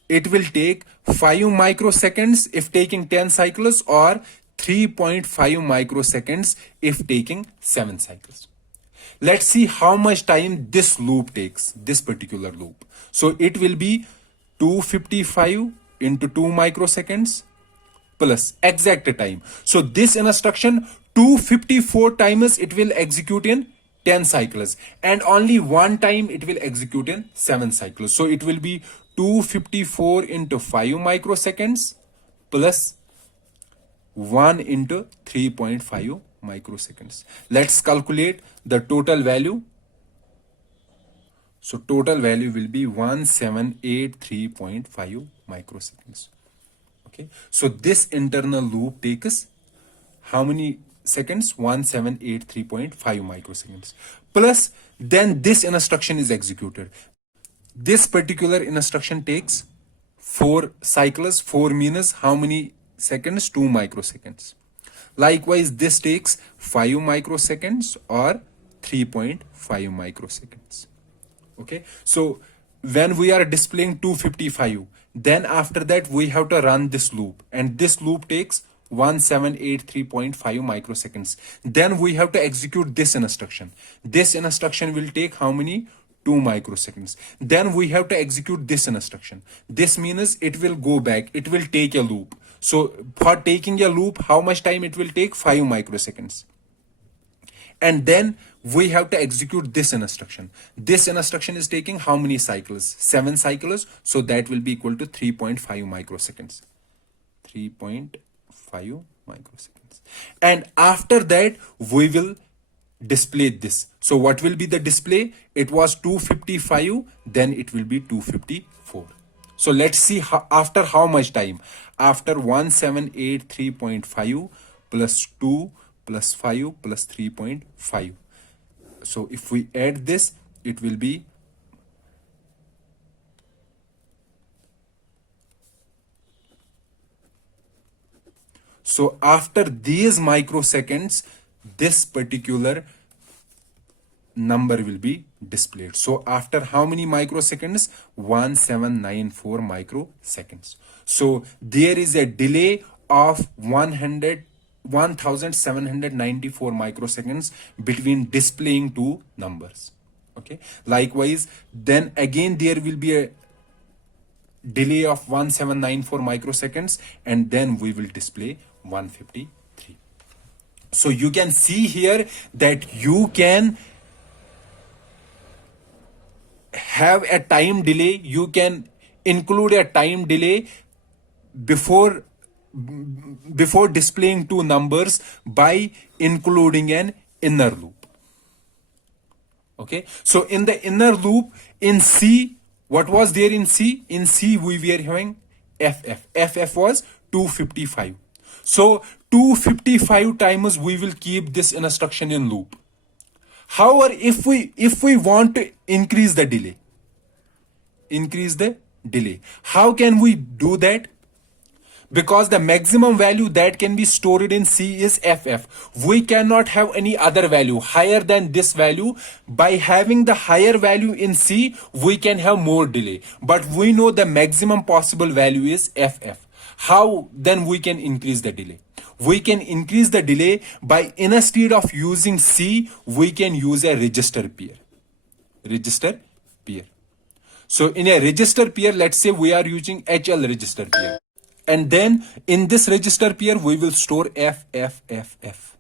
it will take 5 microseconds if taking 10 cycles, or 3.5 microseconds if taking 7 cycles. Let's see how much time this loop takes, this particular loop. So it will be 255 into 2 microseconds plus exact time. So this instruction 254 times it will execute in 10 cycles, and only one time it will execute in 7 cycles. So it will be 254 into 5 microseconds plus 1 into 3.5 microseconds. Let's calculate the total value. So total value will be 1783.5 microseconds. Okay. So this internal loop takes how many seconds? 1783.5 microseconds. Plus then this instruction is executed. This particular instruction takes 4 cycles. 4 means how many seconds? 2 microseconds. Likewise, this takes 5 microseconds or 3.5 microseconds. Okay, so when we are displaying 255, then after that we have to run this loop, and this loop takes 1783.5 microseconds. Then we have to execute this instruction. This instruction will take how many? 2 microseconds. Then we have to execute this instruction. This means it will go back, it will take a loop. So for taking a loop, how much time it will take? 5 microseconds. And then we have to execute this instruction. This instruction is taking how many cycles? 7 cycles. So that will be equal to 3.5 microseconds. 3.5 microseconds. And after that, we will display this. So what will be the display? It was 255, then it will be 254. So let's see after how much time. After 1783.5 plus 2 plus 5 plus 3.5. So if we add this, it will be so after these microseconds, this particular number will be displayed. So after how many microseconds? 1794 microseconds. So there is a delay of 1794 microseconds between displaying two numbers. Okay. Likewise, then again there will be a delay of 1794 microseconds, and then we will display 153. So you can see here that you can have a time delay. You can include a time delay before displaying two numbers by including an inner loop. Okay, so in the inner loop in C, what was there in C? In C we were having FF. FF was 255. So 255 times we will keep this instruction in loop. However, if we want to increase the delay, how can we do that? Because the maximum value that can be stored in C is FF. We cannot have any other value higher than this value. By having the higher value in C, we can have more delay. But we know the maximum possible value is FF. How then we can increase the delay? We can increase the delay by, instead of using C, we can use a register pair. So in a register pair, let's say we are using HL register pair. And then in this register pair, we will store FFFF.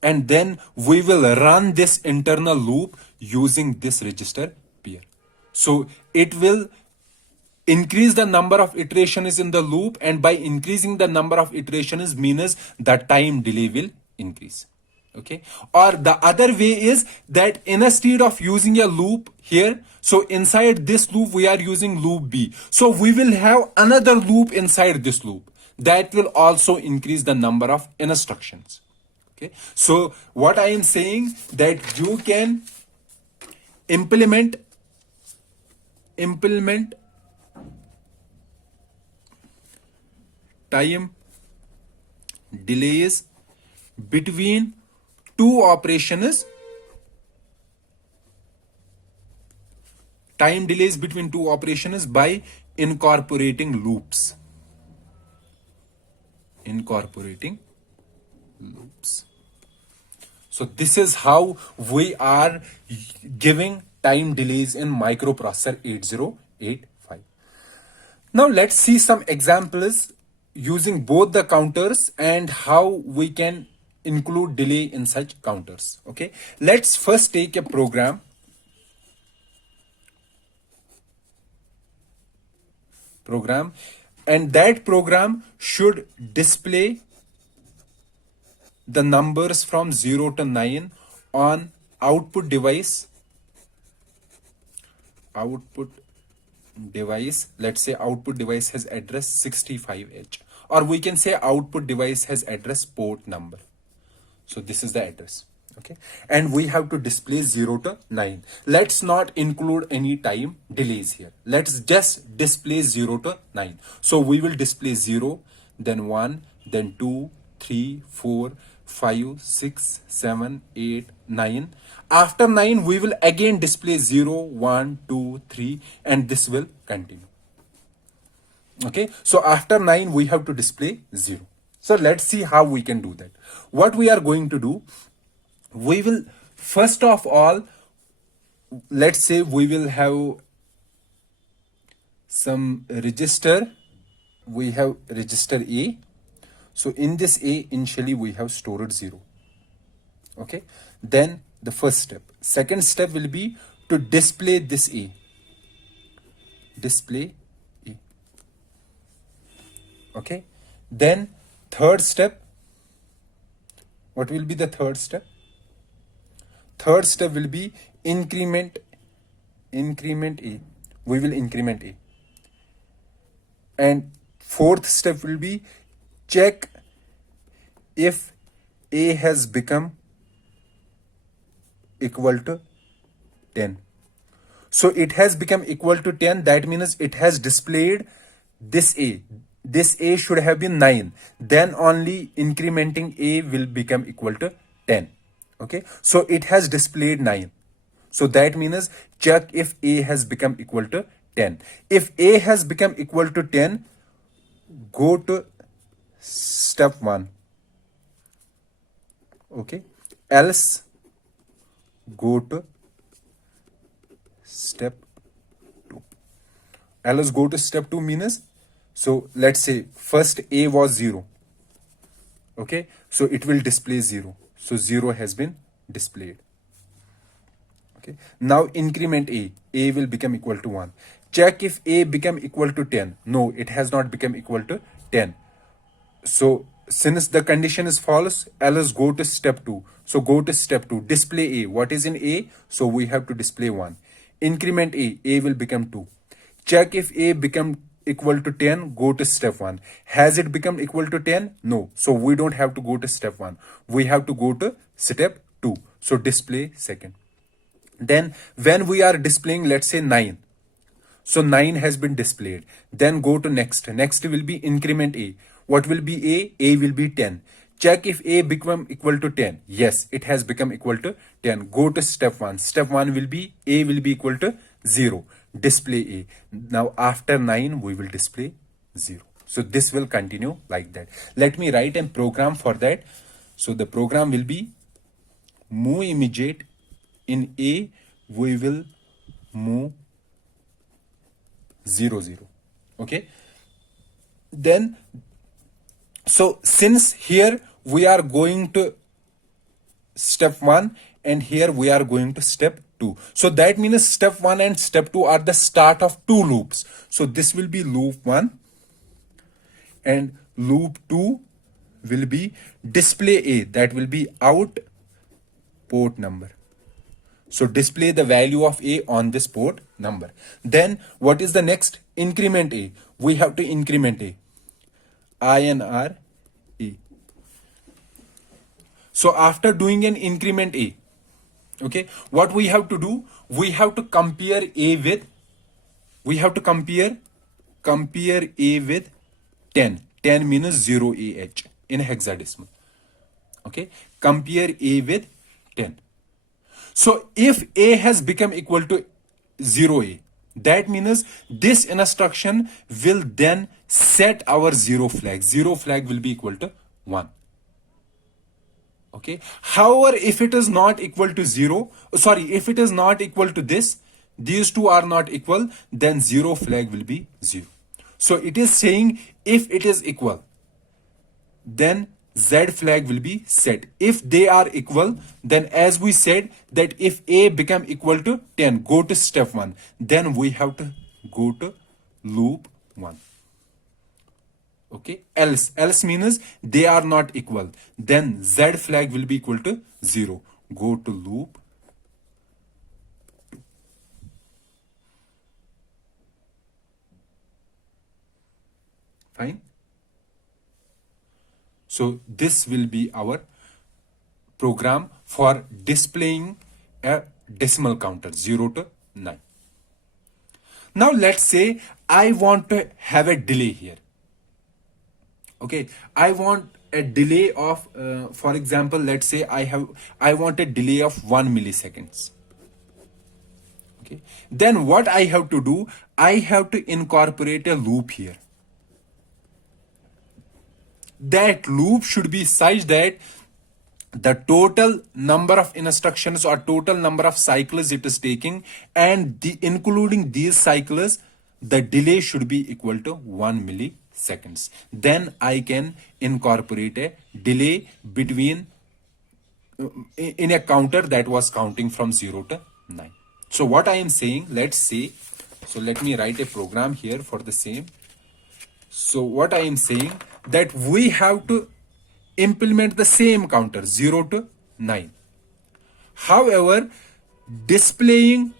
And then we will run this internal loop using this register pair. So it will increase the number of iterations in the loop, and by increasing the number of iterations means the time delay will increase. Okay, or the other way is that instead of using a loop here, so inside this loop we are using loop B. So we will have another loop inside this loop that will also increase the number of instructions. Okay, so what I am saying that you can implement time delays between two operations. Time delays between two operations by incorporating loops. So this is how we are giving time delays in microprocessor 8085. Now let's see some examples using both the counters and how we can include delay in such counters. Okay, let's first take a program. program, and that program should display the numbers from 0 to 9 on output device. Let's say output device has address 65H, or we can say output device has address port number. So this is the address. Okay, and we have to display 0 to 9. Let's not include any time delays here. Let's just display 0 to 9. So we will display 0, then 1, then 2, 3, 4, 5, 6, 7, 8, 9. After 9, we will again display 0, 1, 2, 3, and this will continue. Okay, so after 9, we have to display 0. So let's see how we can do that. What we are going to do, we will first of all, let's say we will have some register. We have register A. So in this A, initially we have stored 0. Okay, then the first step. Second step will be to display this A. Display A. Okay, then third step. What will be the third step? Third step will be increment A. We will increment A. And fourth step will be check if A has become equal to 10. So it has become equal to 10. That means it has displayed this A. This A should have been 9. Then only incrementing A will become equal to 10. Okay, so it has displayed 9. So that means check if A has become equal to 10. If A has become equal to 10, go to step 1. Okay, else go to step 2. Else go to step 2 means, so let's say first A was 0. Okay, so it will display 0. So 0 has been displayed. Okay, now increment A. A will become equal to 1. Check if A become equal to 10. No, it has not become equal to 10. So since the condition is false, else go to step 2. So go to step 2. Display A. What is in A? So we have to display 1. Increment A. A will become 2. Check if A become equal to 10. Go to step 1. Has it become equal to 10? No. So we don't have to go to step 1. We have to go to step 2. So display second. Then when we are displaying, let's say 9. So 9 has been displayed. Then go to next. Next will be increment A. What will be A? A will be 10. Check if A become equal to 10. Yes, it has become equal to 10. Go to step 1. Step 1 will be A will be equal to 0. Display A. Now after 9, we will display 0. So this will continue like that. Let me write a program for that. So the program will be move immediate. In A, we will move 0, 0. Okay. Then, so since here we are going to step 1 and here we are going to step 2. So that means step 1 and step 2 are the start of 2 loops. So this will be loop 1 and loop 2 will be display A. That will be out port number. So display the value of A on this port number. Then what is the next? Increment A. We have to increment A. INR A. So after doing an increment A, okay, what we have to do? We have to compare A with, compare A with 10. 10 means 0 AH in hexadecimal. Okay, compare A with 10. So if A has become equal to 0A, that means this instruction will then set our 0 flag. 0 flag will be equal to 1. Okay. However, if it is not equal to 0, if it is not equal to this, these two are not equal, then 0 flag will be 0. So it is saying if it is equal, then Z flag will be set. If they are equal, then as we said that if A become equal to 10, go to step 1. Then we have to go to loop 1. Okay, else means they are not equal, then Z flag will be equal to 0. Go to loop. Fine. So this will be our program for displaying a decimal counter 0 to 9. Now let's say I want to have a delay here. Okay, I want a delay of for example, let's say I want a delay of 1 milliseconds. Okay, then what I have to do, I have to incorporate a loop here. That loop should be such that the total number of instructions or total number of cycles it is taking, and including these cycles, the delay should be equal to 1 milliseconds. Then I can incorporate a delay between in a counter that was counting from 0 to 9. So what I am saying, let's say, so let me write a program here for the same. So what I am saying, that we have to implement the same counter 0 to 9. However, displaying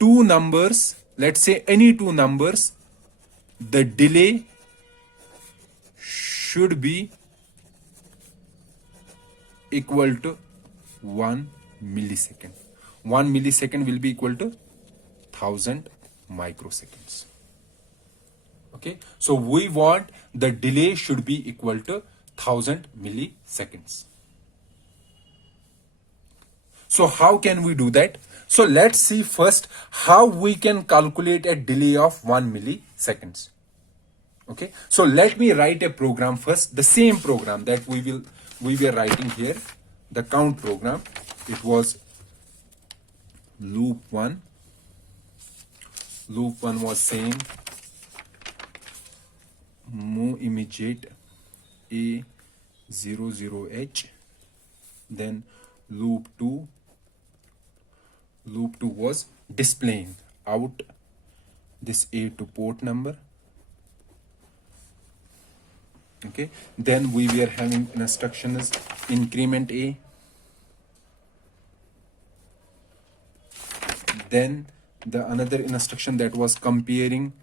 two numbers, let's say any two numbers, the delay should be equal to 1 millisecond. 1 millisecond will be equal to 1000 microseconds. Okay, so we want the delay should be equal to 1000 milliseconds. So how can we do that? So let's see first how we can calculate a delay of 1 milliseconds. Okay, so let me write a program first, the same program that we were writing here, the count program. It was loop 1. Loop 1 was saying move immediate A00H. Then loop 2 was displaying out this A to port number. Okay, then we were having instructions increment A. Then the another instruction that was comparing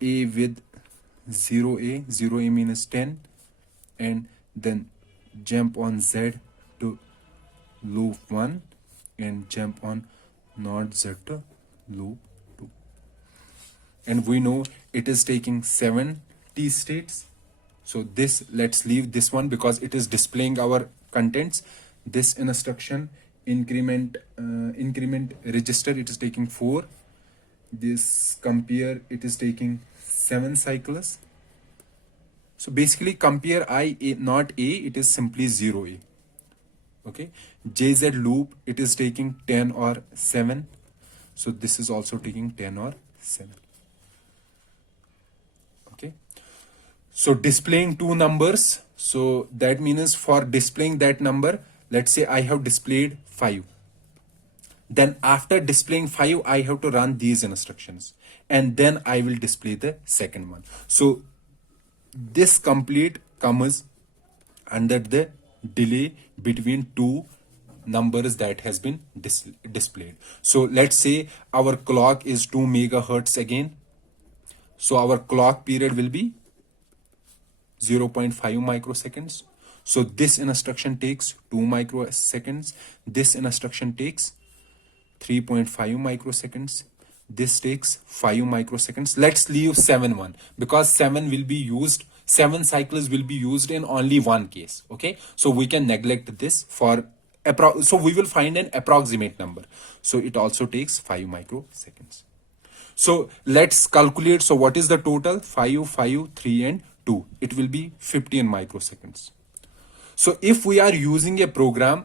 A with 0A. 0A means 10, and then jump on Z to loop 1 and jump on not Z to loop 2. And we know it is taking 7 T states. So this, let's leave this one because it is displaying our contents. This instruction increment register, it is taking 4. This compare, it is taking 7 cycles. So basically compare I A, not A, it is simply 0A. Okay, JZ loop, it is taking 10 or 7. So this is also taking 10 or 7. Okay, so displaying two numbers. So that means for displaying that number, let's say I have displayed 5. Then after displaying 5, I have to run these instructions, and then I will display the second one. So this complete comes under the delay between two numbers that has been displayed. So let's say our clock is 2 megahertz again. So our clock period will be 0.5 microseconds. So this instruction takes 2 microseconds. This instruction takes 3.5 microseconds. This takes 5 microseconds. Let's leave 7 because 7 will be used, 7 cycles will be used in only one case. Okay, so we can neglect this for so we will find an approximate number. So it also takes 5 microseconds. So let's calculate. So what is the total? 5, 5, 3 and 2. It will be 15 microseconds. So if we are using a program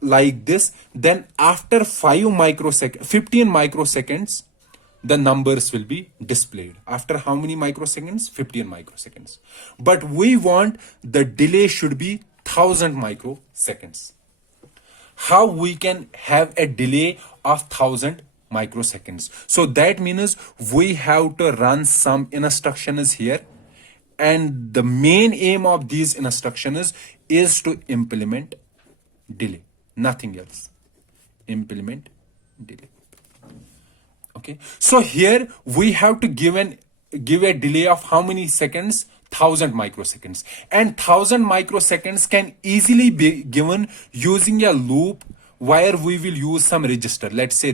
like this, then after 15 microseconds, the numbers will be displayed. After how many microseconds? 15 microseconds. But we want the delay should be 1000 microseconds. How we can have a delay of 1000 microseconds. So that means we have to run some instructions here, and the main aim of these instructions is to implement delay, nothing else. Implement delay. Okay, so here we have to give a delay of how many seconds? 1000 microseconds. And 1000 microseconds can easily be given using a loop where we will use some register. Let's say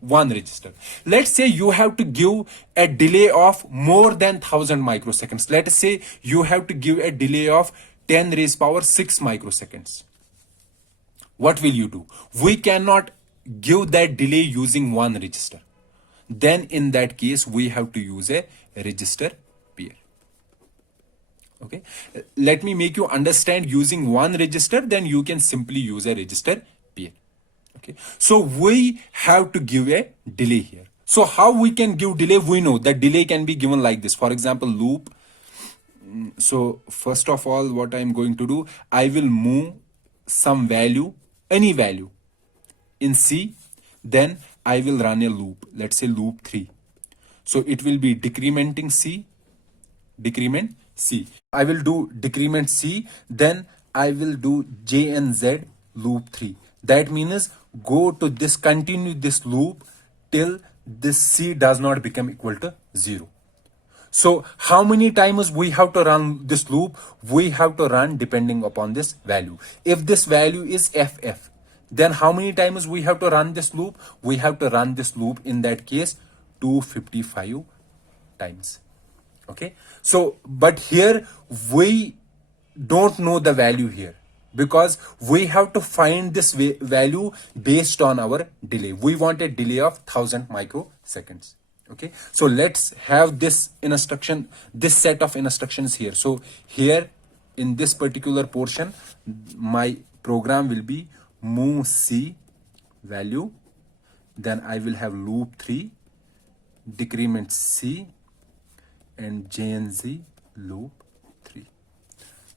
one register. Let's say you have to give a delay of more than 1000 microseconds. Let's say you have to give a delay of 10 raised power 6 microseconds. What will you do? We cannot give that delay using one register. Then in that case, we have to use a register pair. Okay, let me make you understand. Using one register, then you can simply use a register pair. Okay, so we have to give a delay here. So how we can give delay? We know that delay can be given like this. For example, loop. So first of all, what I am going to do, I will move some value, any value in C, then I will run a loop. Let's say loop 3. So it will be decrementing C, decrement C. I will do decrement C, then I will do J and Z loop 3. That means go to this, continue this loop till this C does not become equal to 0. So how many times we have to run this loop? We have to run depending upon this value. If this value is FF, then how many times we have to run this loop? We have to run this loop in that case 255 times. Okay, so but here we don't know the value here, because we have to find this value based on our delay. We want a delay of 1000 microseconds. Okay, so let's have this instruction, this set of instructions here. So here in this particular portion, my program will be move C value, then I will have loop 3, decrement C, and J and Z loop 3.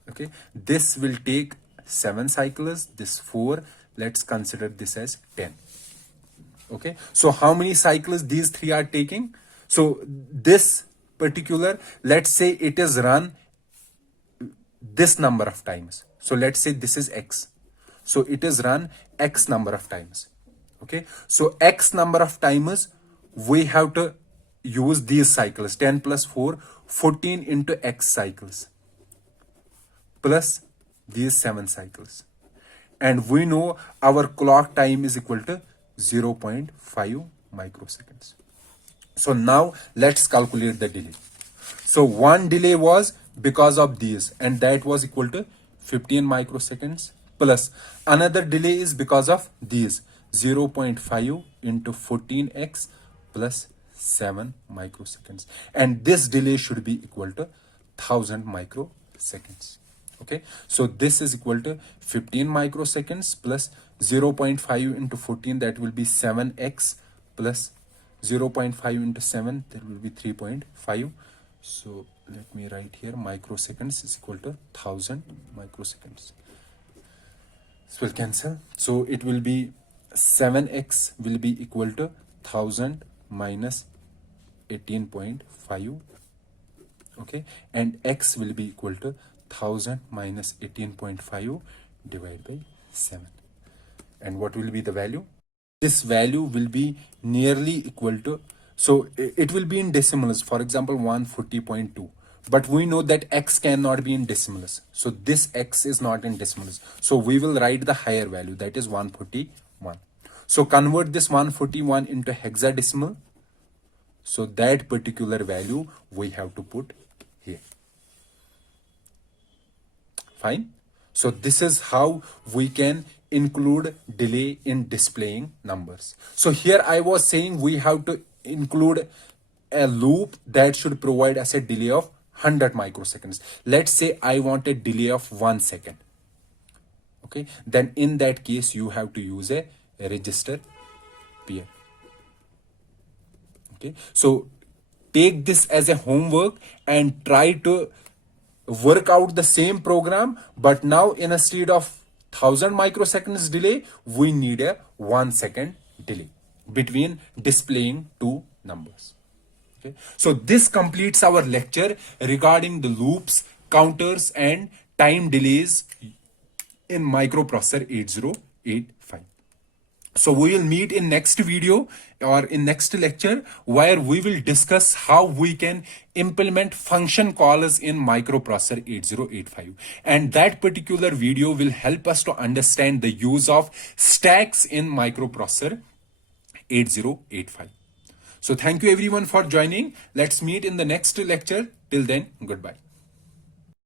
Okay, this will take 7 cycles, this 4. Let's consider this as 10. Okay, so how many cycles these 3 are taking? So this particular, let's say it is run this number of times. So let's say this is X. So it is run X number of times. Okay, so X number of times we have to use these cycles. 10 plus 4, 14 into X cycles plus these 7 cycles. And we know our clock time is equal to 0.5 microseconds. So now let's calculate the delay. So one delay was because of these, and that was equal to 15 microseconds, plus another delay is because of these, 0.5 into 14x plus 7 microseconds, and this delay should be equal to 1000 microseconds. Okay, so this is equal to 15 microseconds plus 0.5 into 14, that will be 7x, plus 0.5 into 7, that will be 3.5. So let me write here, microseconds is equal to 1000 microseconds. This will cancel. So it will be 7x will be equal to 1000 minus 18.5. Okay, and x will be equal to 1000 minus 18.5 divided by 7. And what will be the value? This value will be nearly equal to, so it will be in decimals, for example 140.2, but we know that x cannot be in decimals, so this x is not in decimals, so we will write the higher value, that is 141. So convert this 141 into hexadecimal, so that particular value we have to put here. Fine. So this is how we can include delay in displaying numbers. So here I was saying we have to include a loop that should provide us a delay of 100 microseconds. Let's say I want a delay of 1 second. Okay, then in that case you have to use a register pair. Okay, so take this as a homework and try to work out the same program, but now instead of 1000 microseconds delay, we need a 1 second delay. between displaying two numbers. Okay. So this completes our lecture regarding the loops, counters, and time delays in microprocessor 8085. So we will meet in next video or in next lecture where we will discuss how we can implement function calls in microprocessor 8085. And that particular video will help us to understand the use of stacks in microprocessor 8085. So thank you everyone for joining. Let's meet in the next lecture. Till then, goodbye.